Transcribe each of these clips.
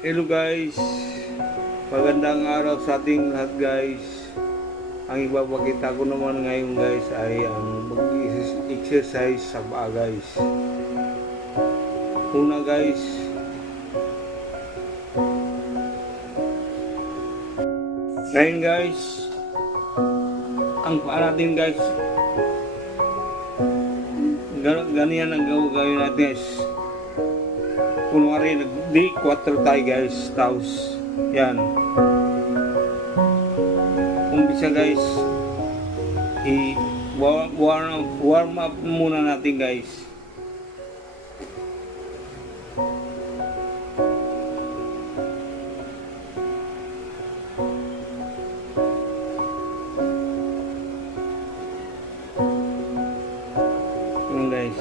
Hello guys, magandang araw sa ating lahat guys. Ang ipapakita ko naman ngayon guys ay ang mag-exercise sa paa guys. Una guys, ngayon guys, ang paa natin guys, ganyan ang gawin natin guys. Kunwari di 4 tayo guys, tapos yan umpisa guys, warm up muna natin guys. Yan guys,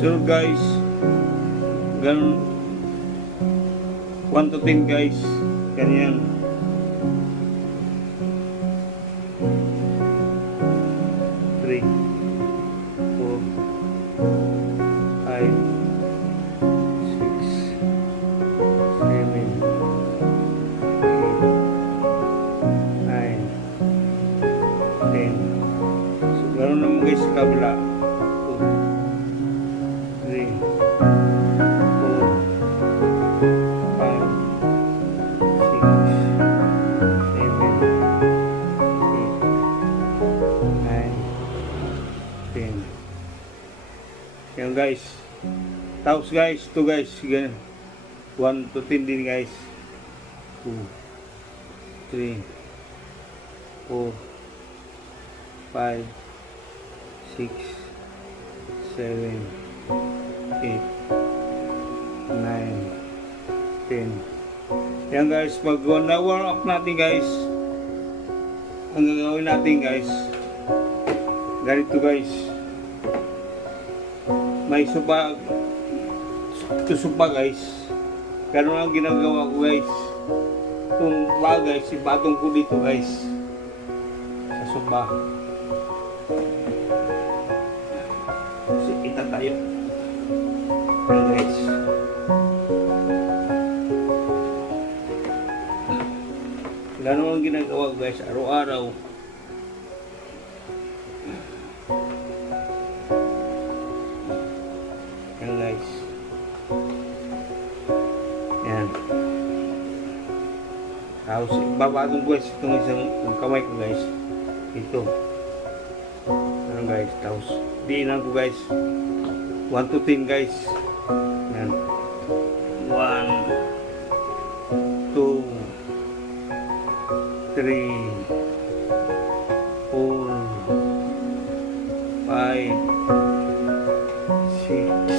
so guys, ganun 1 to 10 guys, ganyan. Three, 4, 5, 6, 7, 8, 9, 10. So ganun naman guys sa kabila. 3, 4, 5, 6, 7, 8, 9, 10. Yan guys. Tapos guys, ito guys, 1 to 10 din guys. 2, 3, 4, 5, 6, 7, 8, 9, 10. Yan guys, pag na-warm up natin guys, ang gagawin natin guys, ganito guys, may supa, ito supa guys, ganun ang ginagawa ko guys. Itong pa guys, ipatong ko dito guys sa supa. Kita tayo. Ayan guys. Ganun ang ginagawa guys, araw-araw. Ayan guys. Ayan. Tapos babagong guys itong isang kamay ko guys. Ito. Ayan guys. Tapos diinan ko guys. 1 to 10 guys. Ayan. 1, 2, 3, 4, 5, 6,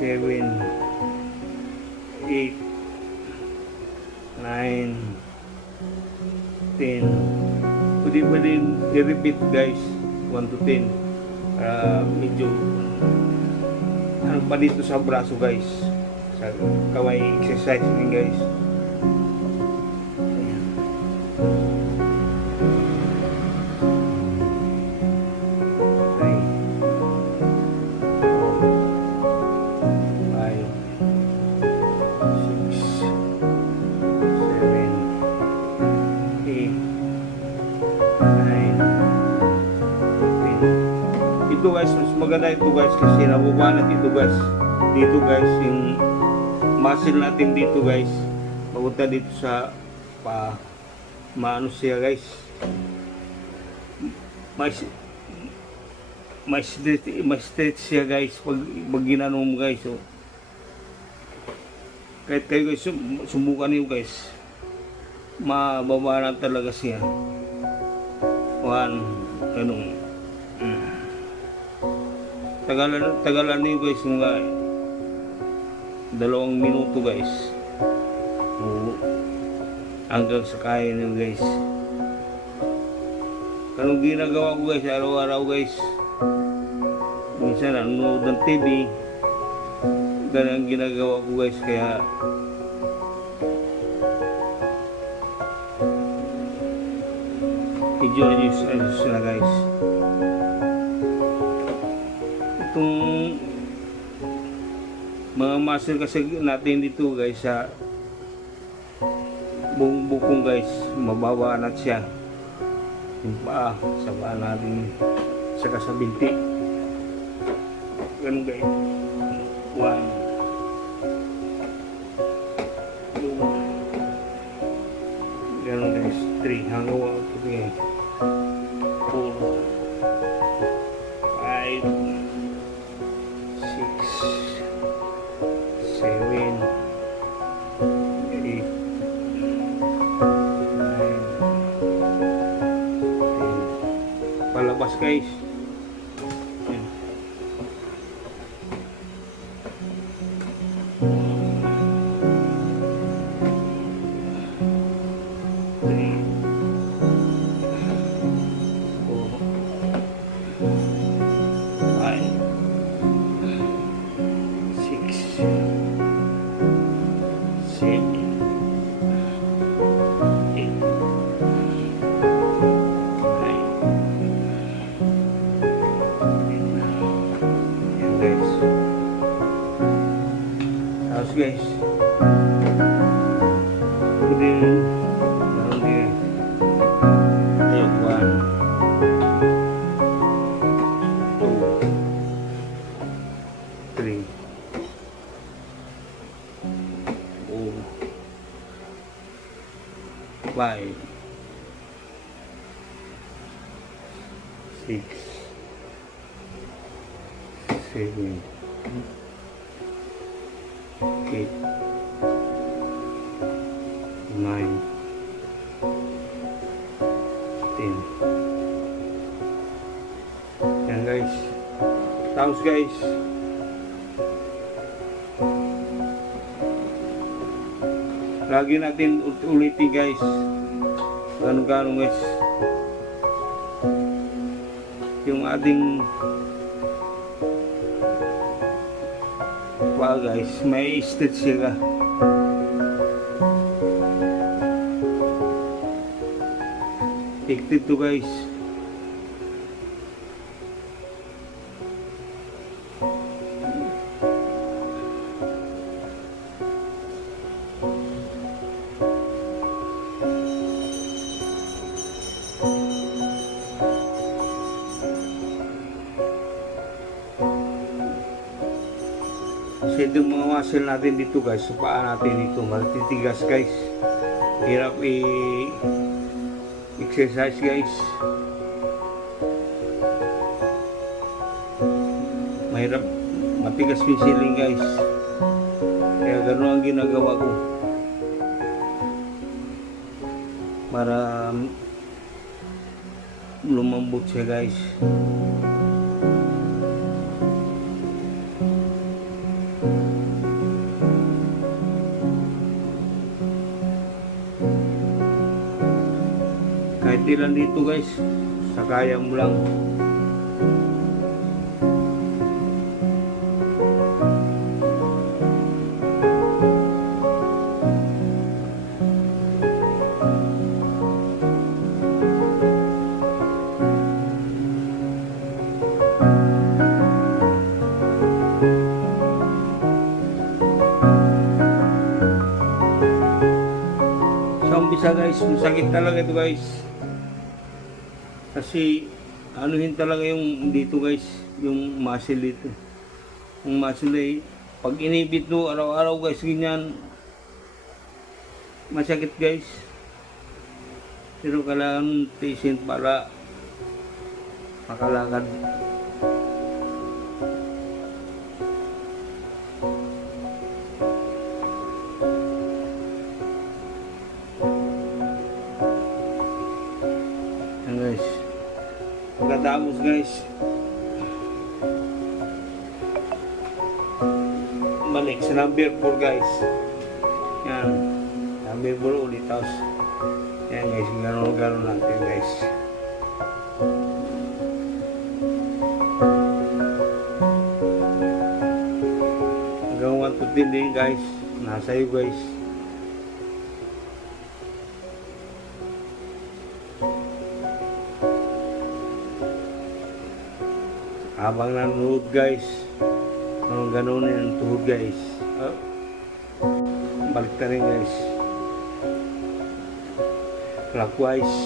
7, 8, 9, 10. Pwede pa din i-repeat guys, 1 to 10. Medyo ano pa dito sa braso guys, sa kaway exercise din guys. Ito guys, mas maganda ito guys kasi nabubanat ito guys. Dito guys, yung muscle natin dito guys, papunta dito sa maano siya guys, mas stretch siya guys pag ginano mo guys. So, kahit kayo guys, subukan niyo guys, mababanat talaga siya. Ganun. Tagalan niyo guys mga 2 minuto guys. Oo. Hanggang sa kaya nyo guys. Anong ginagawa ko guys araw-araw guys? Minsan nanonood ng TV. Ganun ang ginagawa ko guys, kaya enjoy na guys. Itong mga muscle kasi natin dito guys sa buong bukong guys, mababanat siya. Yung paa, sa paa natin, saka sa binti. Ganun guys. 1, 2, 3 hanggang 4, 5, 6, 7, 8, 9, 10. Palabas guys. Guys, kemudian lalu dia ayo 1, 2, 3, 4, 5, 6, 7, 8, 9, 10. Yan guys. Tapos guys, lagi natin ulitin guys. Gano'n guys. Yung ating guys, may stretch siya. Active to guys. Kasi itong mga muscle natin dito guys, sa paa natin dito, matitigas guys. Hirap exercise guys. Mahirap, matigas yung ceiling guys. Kaya gano'n ang ginagawa ko. Para lumambot siya guys. Kahit ilan dito guys, sa kaya mo lang. Sa umpisa guys, masakit talaga ito guys. Kasi anuhin talaga yung dito guys, yung muscle dito. Yung muscle ay pag inibit mo araw-araw guys, ganyan masakit guys. Pero kailangan patient para makalakad. Yan guys. Pagkatapos guys, balik sa number 4 guys. Yan. Sabi bro ulit taos. Yan guys, gano'n natin guys. Hanggang 1 to 10 din guys. Nasa iyo guys. Habang nanonood guys, gano'n ang tuhod guys. Balik na rin guys. Clockwise.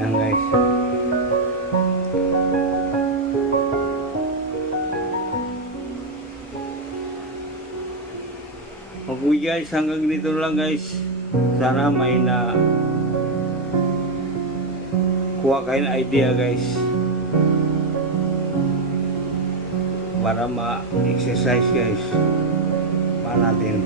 Yan guys. Okay guys, hanggang dito lang guys. Sana may na kuha kayo ng idea guys para ma-exercise guys pa natin.